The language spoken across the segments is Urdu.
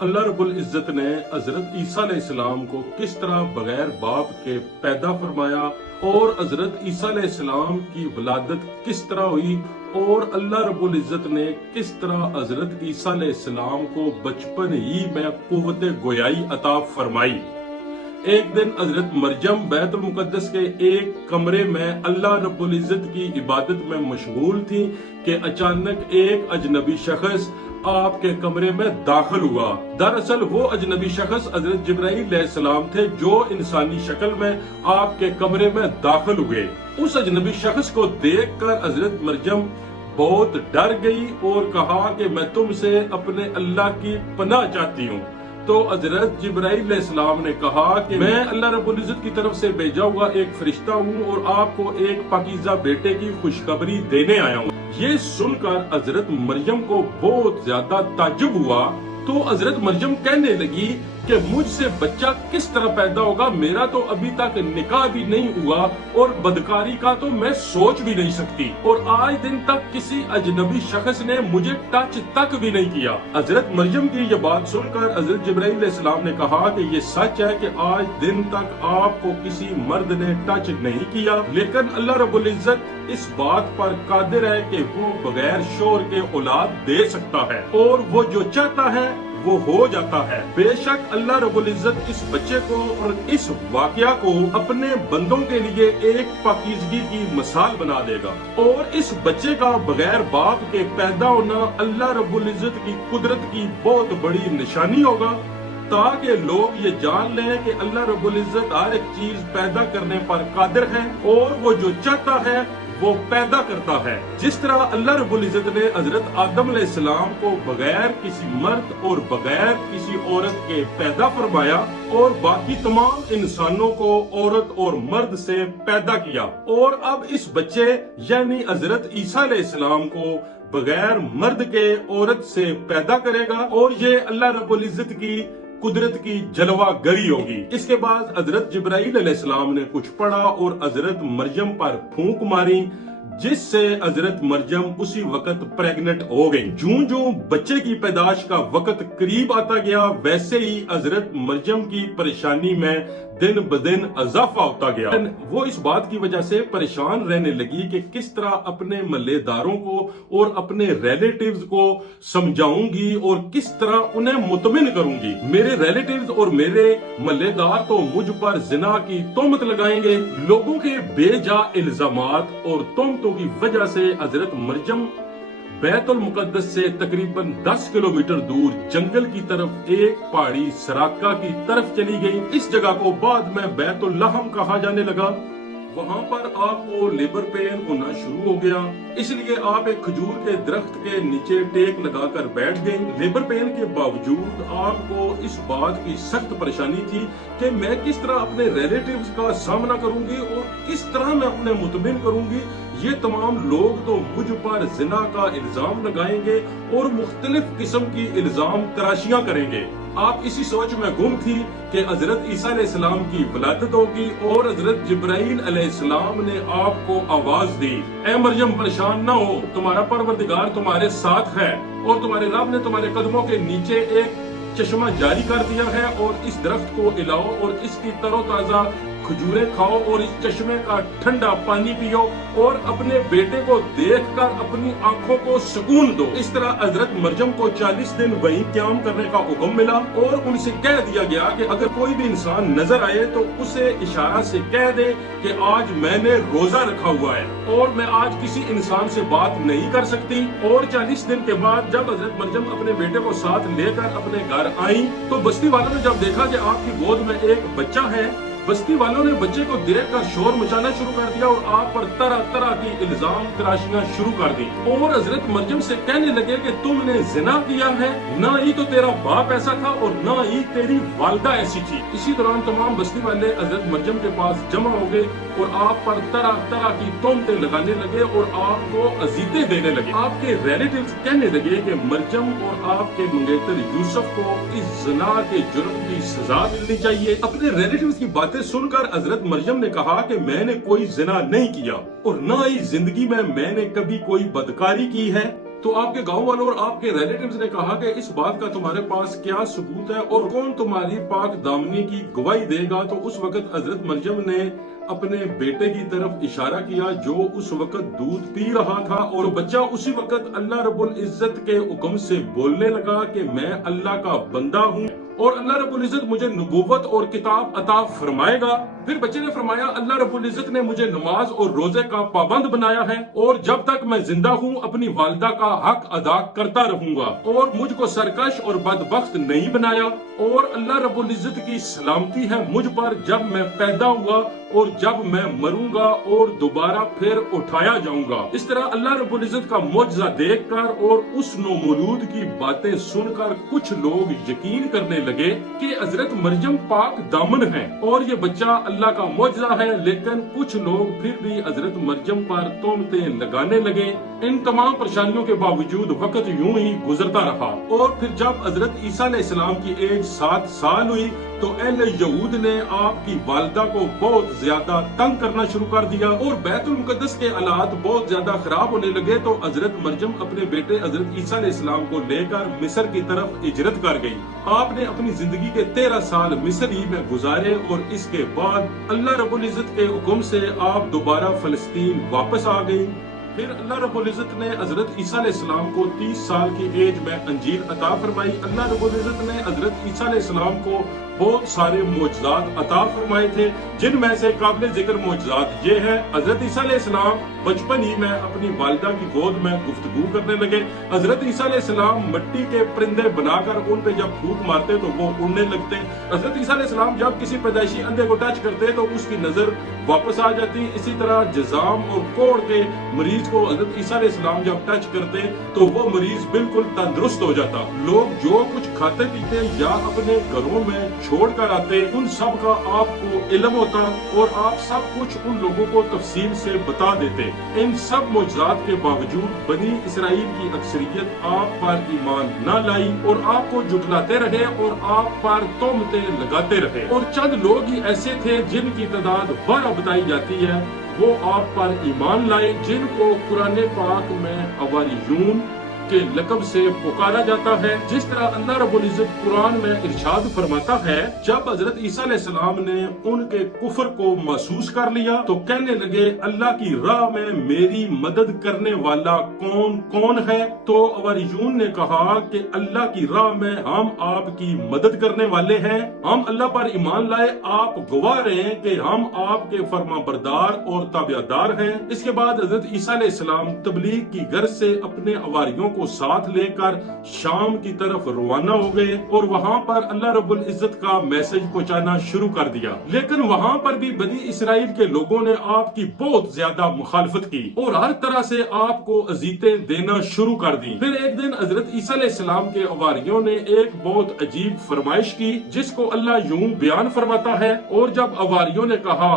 اللہ رب العزت نے حضرت عیسیٰ علیہ السلام کو کس طرح بغیر باپ کے پیدا فرمایا اور حضرت عیسیٰ علیہ السلام کی ولادت کس طرح ہوئی اور اللہ رب العزت نے کس طرح حضرت عیسیٰ علیہ السلام کو بچپن ہی میں قوت گویائی عطا فرمائی۔ ایک دن حضرت مریم بیت المقدس کے ایک کمرے میں اللہ رب العزت کی عبادت میں مشغول تھی کہ اچانک ایک اجنبی شخص آپ کے کمرے میں داخل ہوا۔ دراصل وہ اجنبی شخص حضرت جبرائیل علیہ السلام تھے جو انسانی شکل میں آپ کے کمرے میں داخل ہوئے۔ اس اجنبی شخص کو دیکھ کر حضرت مریم بہت ڈر گئی اور کہا کہ میں تم سے اپنے اللہ کی پناہ چاہتی ہوں۔ تو حضرت جبرائیل علیہ السلام نے کہا کہ میں اللہ رب العزت کی طرف سے بھیجا ہوا ایک فرشتہ ہوں اور آپ کو ایک پاکیزہ بیٹے کی خوشخبری دینے آیا ہوں۔ یہ سن کر حضرت مریم کو بہت زیادہ تعجب ہوا، تو حضرت مریم کہنے لگی کہ مجھ سے بچہ کس طرح پیدا ہوگا، میرا تو ابھی تک نکاح بھی نہیں ہوا اور بدکاری کا تو میں سوچ بھی نہیں سکتی، اور آج دن تک کسی اجنبی شخص نے مجھے ٹچ تک بھی نہیں کیا۔ حضرت مریم کی یہ بات سن کر حضرت جبرائیل علیہ السلام نے کہا کہ یہ سچ ہے کہ آج دن تک آپ کو کسی مرد نے ٹچ نہیں کیا، لیکن اللہ رب العزت اس بات پر قادر ہے کہ وہ بغیر شوہر کے اولاد دے سکتا ہے، اور وہ جو چاہتا ہے وہ ہو جاتا ہے۔ بے شک اللہ رب العزت اس بچے کو اور اس واقعہ کو اپنے بندوں کے لیے ایک پاکیزگی کی مثال بنا دے گا، اور اس بچے کا بغیر باپ کے پیدا ہونا اللہ رب العزت کی قدرت کی بہت بڑی نشانی ہوگا، تاکہ لوگ یہ جان لیں کہ اللہ رب العزت ہر ایک چیز پیدا کرنے پر قادر ہے اور وہ جو چاہتا ہے وہ پیدا کرتا ہے۔ جس طرح اللہ رب العزت نے حضرت آدم علیہ السلام کو بغیر کسی مرد اور بغیر کسی عورت کے پیدا فرمایا اور باقی تمام انسانوں کو عورت اور مرد سے پیدا کیا، اور اب اس بچے یعنی حضرت عیسیٰ علیہ السلام کو بغیر مرد کے عورت سے پیدا کرے گا، اور یہ اللہ رب العزت کی قدرت کی جلوہ گری ہوگی۔ اس کے بعد حضرت جبرائیل علیہ السلام نے کچھ پڑھا اور حضرت مریم پر پھونک ماری، جس سے حضرت مریم اسی وقت پریگننٹ ہو گئی۔ جوں بچے کی پیدائش کا وقت قریب آتا گیا، ویسے ہی حضرت مریم کی پریشانی میں دن بدن اضافہ ہوتا گیا۔ وہ اس بات کی وجہ سے پریشان رہنے لگی کہ کس طرح اپنے محلے داروں کو اور اپنے ریلیٹیوز کو سمجھاؤں گی اور کس طرح انہیں مطمئن کروں گی۔ میرے ریلیٹیوز اور میرے محلے دار تو مجھ پر زنا کی تہمت لگائیں گے۔ لوگوں کے بے جا الزامات اور تہمتوں کی وجہ سے حضرت مریم بیت المقدس سے تقریباً 10 کلومیٹر دور جنگل کی طرف ایک پہاڑی سراقہ کی طرف چلی گئی۔ اس جگہ کو بعد میں بیت اللحم کہا جانے لگا۔ وہاں پر آپ کو لیبر پین ہونا شروع ہو گیا، اس لیے آپ ایک کھجور کے درخت کے نیچے ٹیک لگا کر بیٹھ گئیں۔ لیبر پین کے باوجود آپ کو اس بات کی سخت پریشانی تھی کہ میں کس طرح اپنے ریلیٹیوز کا سامنا کروں گی اور کس طرح میں اپنے مطمئن کروں گی۔ یہ تمام لوگ تو مجھ پر زنا کا الزام لگائیں گے اور مختلف قسم کی الزام تراشیاں کریں گے۔ آپ اسی سوچ میں گم تھی کہ حضرت عیسیٰ علیہ السلام کی ولادت ہوگی، اور حضرت جبرائیل علیہ السلام نے آپ کو آواز دی، اے مریم پریشان نہ ہو، تمہارا پروردگار تمہارے ساتھ ہے، اور تمہارے رب نے تمہارے قدموں کے نیچے ایک چشمہ جاری کر دیا ہے، اور اس درخت کو ہلاؤ اور اس کی تر و تازہ کھجوریں کھاؤ اور اس چشمے کا ٹھنڈا پانی پیو اور اپنے بیٹے کو دیکھ کر اپنی آنکھوں کو سکون دو۔ اس طرح حضرت مریم کو 40 دن وہیں قیام کرنے کا حکم ملا، اور ان سے کہہ دیا گیا کہ اگر کوئی بھی انسان نظر آئے تو اسے اشارہ سے کہہ دے کہ آج میں نے روزہ رکھا ہوا ہے اور میں آج کسی انسان سے بات نہیں کر سکتی۔ اور 40 دن کے بعد جب حضرت مریم اپنے بیٹے کو ساتھ لے کر اپنے گھر آئیں تو بستی والوں نے جب دیکھا کہ آپ کی گود میں ایک بچہ ہے، بستی والوں نے بچے کو دیکھ کر شور مچانا شروع کر دیا اور آپ پر طرح طرح کی الزام تراشیاں شروع کر دی، اور حضرت مریم سے کہنے لگے کہ تم نے زنا کیا ہے، نہ ہی تو تیرا باپ ایسا تھا اور نہ ہی تیری والدہ ایسی تھی۔ اسی دوران تمام بستی والے حضرت مریم کے پاس جمع ہو گئے اور آپ پر طرح طرح کی تہمتیں لگانے لگے اور آپ کو اذیتیں دینے لگے۔ آپ کے ریلیٹیوز کہنے لگے کہ مریم اور آپ کے منگیتر یوسف کو اس زنا کے جرم کی سزا ملنی چاہیے۔ اپنے ریلیٹیوز کی باتیں سن کر حضرت مریم نے کہا کہ میں نے کوئی زنا نہیں کیا اور نہ ہی زندگی میں نے کبھی کوئی بدکاری کی ہے۔ تو آپ کے گاؤں والوں اور آپ کے ریلیٹیوز نے کہا کہ اس بات کا تمہارے پاس کیا ثبوت ہے اور کون تمہاری پاک دامنی کی گواہی دے گا؟ تو اس وقت حضرت مریم نے اپنے بیٹے کی طرف اشارہ کیا جو اس وقت دودھ پی رہا تھا، اور بچہ اسی وقت اللہ رب العزت کے حکم سے بولنے لگا کہ میں اللہ کا بندہ ہوں اور اللہ رب العزت مجھے نبوت اور کتاب عطا فرمائے گا۔ پھر بچے نے فرمایا اللہ رب العزت نے مجھے نماز اور روزے کا پابند بنایا ہے اور جب تک میں زندہ ہوں اپنی والدہ کا حق ادا کرتا رہوں گا، اور مجھ کو سرکش اور بدبخت نہیں بنایا، اور اللہ رب العزت کی سلامتی ہے مجھ پر جب میں پیدا ہوا اور جب میں مروں گا اور دوبارہ پھر اٹھایا جاؤں گا۔ اس طرح اللہ رب العزت کا معجزہ دیکھ کر اور اس نومولود کی باتیں سن کر کچھ لوگ یقین کرنے لگے کہ حضرت مریم پاک دامن ہے اور یہ بچہ اللہ کا معجزہ ہے، لیکن کچھ لوگ پھر بھی حضرت مریم پر تہمتیں لگانے لگے۔ ان تمام پریشانیوں کے باوجود وقت یوں ہی گزرتا رہا، اور پھر جب حضرت عیسیٰ علیہ السلام کی ایج 7 سال ہوئی تو اہل یہود نے آپ کی والدہ کو بہت زیادہ تنگ کرنا شروع کر دیا اور بیت المقدس کے حالات بہت زیادہ خراب ہونے لگے، تو حضرت مریم اپنے بیٹے حضرت عیسیٰ علیہ السلام کو لے کر مصر کی طرف ہجرت کر گئی۔ آپ نے اپنی زندگی کے 13 سال مصر ہی میں گزارے اور اس کے بعد اللہ رب العزت کے حکم سے آپ دوبارہ فلسطین واپس آ گئی۔ پھر اللہ رب العزت نے حضرت عیسیٰ علیہ السلام کو 30 سال کی ایج میں انجیل عطا فرمائی۔ اللہ رب العزت نے حضرت عیسیٰ علیہ السلام کو بہت سارے معجزات عطا فرمائے تھے، جن میں سے قابل ذکر معجزات یہ ہے: حضرت عیسیٰ علیہ السلام بچپن ہی میں اپنی والدہ کی گود میں گفتگو کرنے لگے۔ حضرت عیسیٰ علیہ السلام مٹی کے پرندے بنا کر ان پہ جب پھونک مارتے تو وہ اڑنے لگتے۔ حضرت عیسیٰ علیہ السلام جب کسی پیدائشی اندھے کو ٹچ کرتے تو اس کی نظر واپس آ جاتی۔ اسی طرح جزام اور کوڑ کے مریض کو حضرت عیسیٰ علیہ السلام جب ٹچ کرتے تو وہ مریض بالکل تندرست ہو جاتا۔ لوگ جو کچھ کھاتے پیتے یا اپنے گھروں میں چھوڑ کر آتے ان سب کا آپ کو علم ہوتا اور آپ سب کچھ ان لوگوں کو تفصیل سے بتا دیتے۔ ان سب معجزات کے باوجود بنی اسرائیل کی اکثریت آپ پر ایمان نہ لائی اور آپ کو جھٹلاتے رہے اور آپ پر تہمتیں لگاتے رہے، اور چند لوگ ہی ایسے تھے جن کی تعداد 12 بتائی جاتی ہے، وہ آپ پر ایمان لائے، جن کو قرآن پاک میں حواریون کے لقب سے پکارا جاتا ہے۔ جس طرح اللہ رب العزت قرآن میں ارشاد فرماتا ہے، جب حضرت عیسیٰ علیہ السلام نے ان کے کفر کو محسوس کر لیا تو کہنے لگے اللہ کی راہ میں میری مدد کرنے والا کون کون ہے؟ تو حواریون نے کہا کہ اللہ کی راہ میں ہم آپ کی مدد کرنے والے ہیں، ہم اللہ پر ایمان لائے، آپ گواہ رہے کہ ہم آپ کے فرما بردار اور تابعدار ہیں۔ اس کے بعد حضرت عیسیٰ علیہ السلام تبلیغ کی غرض سے اپنے حواریوں کو ساتھ لے کر شام کی طرف روانہ ہو گئے اور وہاں پر اللہ رب العزت کا میسج پہنچانا شروع کر دیا، لیکن وہاں پر بھی بنی اسرائیل کے لوگوں نے آپ کی بہت زیادہ مخالفت کی اور ہر طرح سے آپ کو اذیتیں دینا شروع کر دی۔ پھر ایک دن حضرت عیسیٰ علیہ السلام کے حواریوں نے ایک بہت عجیب فرمائش کی جس کو اللہ یوں بیان فرماتا ہے، اور جب حواریوں نے کہا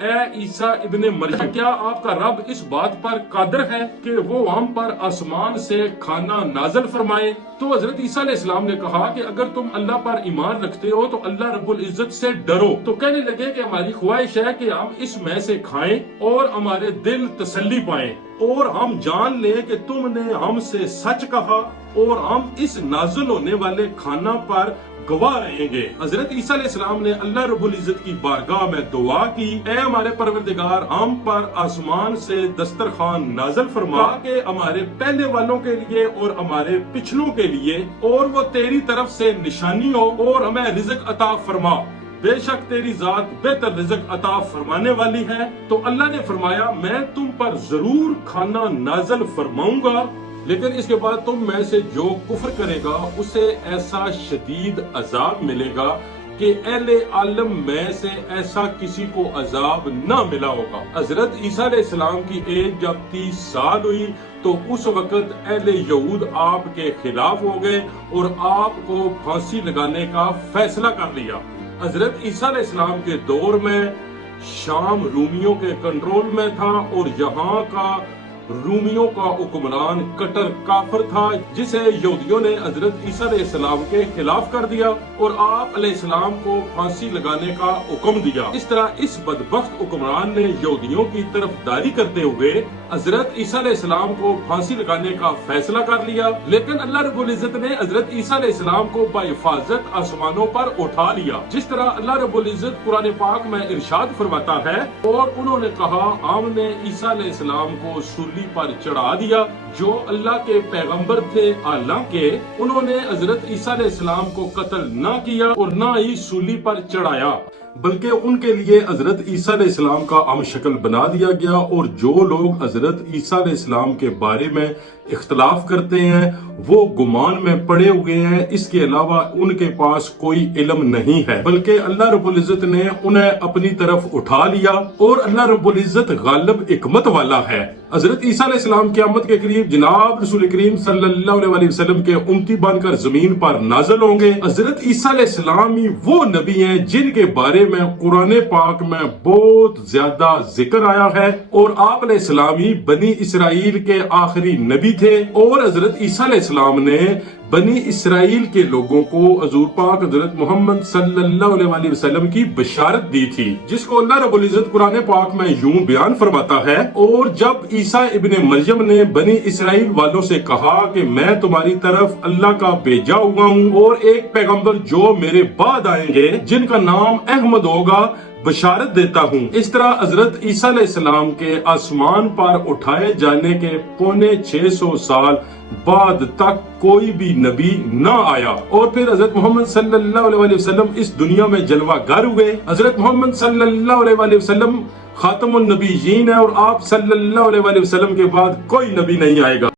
اے عیسیٰ ابن مریم، کیا آپ کا رب اس بات پر قادر ہے کہ وہ ہم پر آسمان سے کھانا نازل فرمائے؟ تو حضرت عیسیٰ علیہ السلام نے کہا کہ اگر تم اللہ پر ایمان رکھتے ہو تو اللہ رب العزت سے ڈرو۔ تو کہنے لگے کہ ہماری خواہش ہے کہ ہم اس میں سے کھائیں اور ہمارے دل تسلی پائیں اور ہم جان لیں کہ تم نے ہم سے سچ کہا اور ہم اس نازل ہونے والے کھانا پر گواہ رہیں گے۔ حضرت عیسیٰ علیہ السلام نے اللہ رب العزت کی بارگاہ میں دعا کی، اے ہمارے پروردگار، ہم پر آسمان سے دسترخوان نازل فرما کہ ہمارے پہلے والوں کے لیے اور ہمارے پچھلوں کے لیے، اور وہ تیری طرف سے نشانی ہو، اور ہمیں رزق عطا فرما، بے شک تیری ذات بہتر رزق عطا فرمانے والی ہے۔ تو اللہ نے فرمایا میں تم پر ضرور کھانا نازل فرماؤں گا، لیکن اس کے بعد تم میں سے جو کفر کرے گا اسے ایسا شدید عذاب ملے گا کہ اہل عالم میں سے ایسا کسی کو عذاب نہ ملا ہوگا۔ حضرت عیسیٰ علیہ السلام کی ایج جب 30 سال ہوئی تو اس وقت اہل یہود آپ کے خلاف ہو گئے اور آپ کو پھانسی لگانے کا فیصلہ کر لیا۔ حضرت عیسیٰ علیہ السلام کے دور میں شام رومیوں کے کنٹرول میں تھا اور یہاں کا رومیوں کا حکمران کٹر کافر تھا جسے یہودیوں نے حضرت عیسیٰ علیہ السلام کے خلاف کر دیا اور آپ علیہ السلام کو پھانسی لگانے کا حکم دیا۔ اس طرح اس بدبخت حکمران نے یہودیوں کی طرفداری کرتے ہوئے حضرت عیسیٰ علیہ السلام کو پھانسی لگانے کا فیصلہ کر لیا، لیکن اللہ رب العزت نے حضرت عیسیٰ علیہ السلام کو بحفاظت آسمانوں پر اٹھا لیا، جس طرح اللہ رب العزت قرآن پاک میں ارشاد فرماتا ہے، اور انہوں نے کہا ہم نے عیسیٰ علیہ السلام کو سولی پر چڑھا دیا جو اللہ کے پیغمبر تھے، حالانکہ انہوں نے حضرت عیسیٰ علیہ السلام کو قتل نہ کیا اور نہ ہی سولی پر چڑھایا، بلکہ ان کے لیے حضرت عیسیٰ علیہ السلام کا ہم شکل بنا دیا گیا، اور جو لوگ حضرت عیسیٰ علیہ السلام کے بارے میں اختلاف کرتے ہیں وہ گمان میں پڑے ہوئے ہیں، اس کے علاوہ ان کے پاس کوئی علم نہیں ہے، بلکہ اللہ رب العزت نے انہیں اپنی طرف اٹھا لیا، اور اللہ رب العزت غالب حکمت والا ہے۔ حضرت عیسیٰ علیہ السلام قیامت کے قریب جناب رسول کریم صلی اللہ علیہ وسلم کے امتی بن کر زمین پر نازل ہوں گے۔ حضرت عیسیٰ علیہ السلام ہی وہ نبی ہیں جن کے بارے میں قرآن پاک میں بہت زیادہ ذکر آیا ہے، اور آپ علیہ السلام ہی بنی اسرائیل کے آخری نبی تھے، اور حضرت عیسیٰ علیہ السلام نے بنی اسرائیل کے لوگوں کو حضور پاک حضرت محمد صلی اللہ علیہ وسلم کی بشارت دی تھی، جس کو اللہ رب العزت قرآن پاک میں یوں بیان فرماتا ہے، اور جب عیسیٰ ابن مریم نے بنی اسرائیل والوں سے کہا کہ میں تمہاری طرف اللہ کا بھیجا ہوا ہوں، اور ایک پیغمبر جو میرے بعد آئیں گے جن کا نام احمد ہوگا، بشارت دیتا ہوں، اس طرح حضرت عیسیٰ علیہ السلام کے آسمان پر اٹھائے جانے کے 650 سال بعد تک کوئی بھی نبی نہ آیا، اور پھر حضرت محمد صلی اللہ علیہ وسلم اس دنیا میں جلوہ گر ہوئے۔ حضرت محمد صلی اللہ علیہ وسلم خاتم النبیین ہے، اور آپ صلی اللہ علیہ وسلم کے بعد کوئی نبی نہیں آئے گا۔